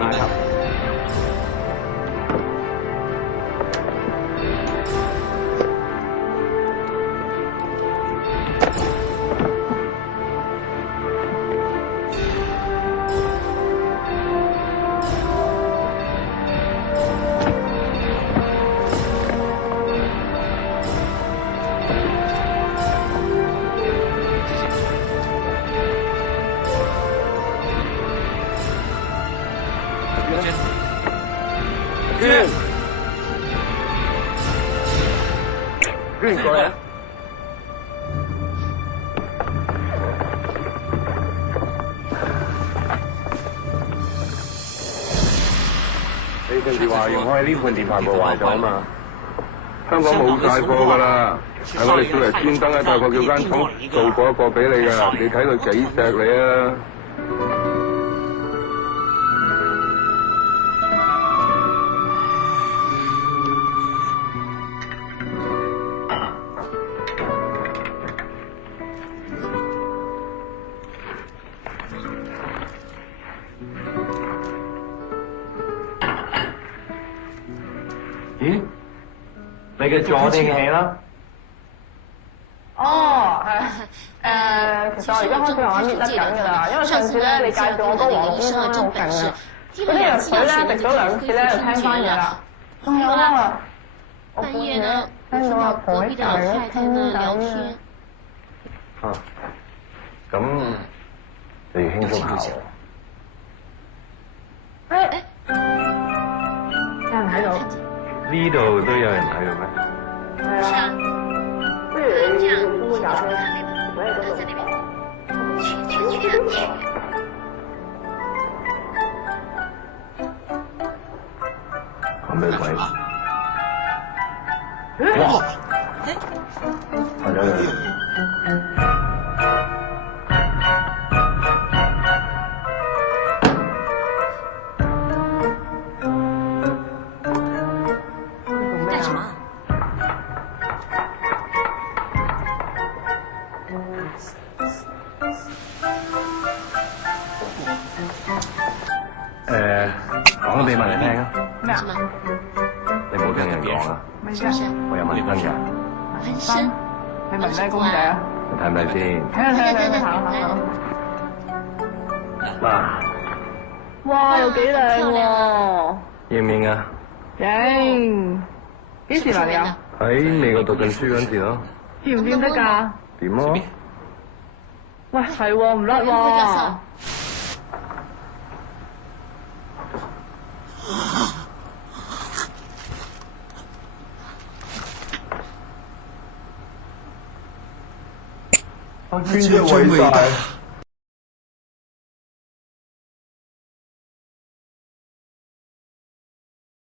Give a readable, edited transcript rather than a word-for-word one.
拉頭。過嚟啊！你平時話用開呢款電飯煲壞咗啊嘛？香港冇晒貨㗎啦，係我哋小黎專登喺大國叫間廠做過一個俾你㗎，你睇佢幾錫你啊！咦？你嘅助聽器啦？哦，其實我而家開始慢慢搣得緊㗎啦，因為上次咧你介紹我嗰個黃先生好勁啊，嗰啲藥水咧滴咗2次咧就聽翻嘢啦。仲有啊，我半夜聽到阿婆喺隔離屋傾偈啊。啊，咁你輕鬆下喎。有人喺度。呢度都有人睇嘅咩？係啊，不如你搬個架去，我喺嗰度。講咩鬼？哇！係有。講個秘密嚟聽啊！咩啊？你唔好跟人講啊！咩啫？我有紋身㗎。紋身？你紋咩公仔啊？你睇唔睇先？睇下。嗱，哇，又幾靚喎！認唔認啊？認。幾時嚟㗎？喺美國讀緊書嗰陣時咯。見唔見得㗎？點啊？喂，係喎，唔甩喎。邊隻偉大？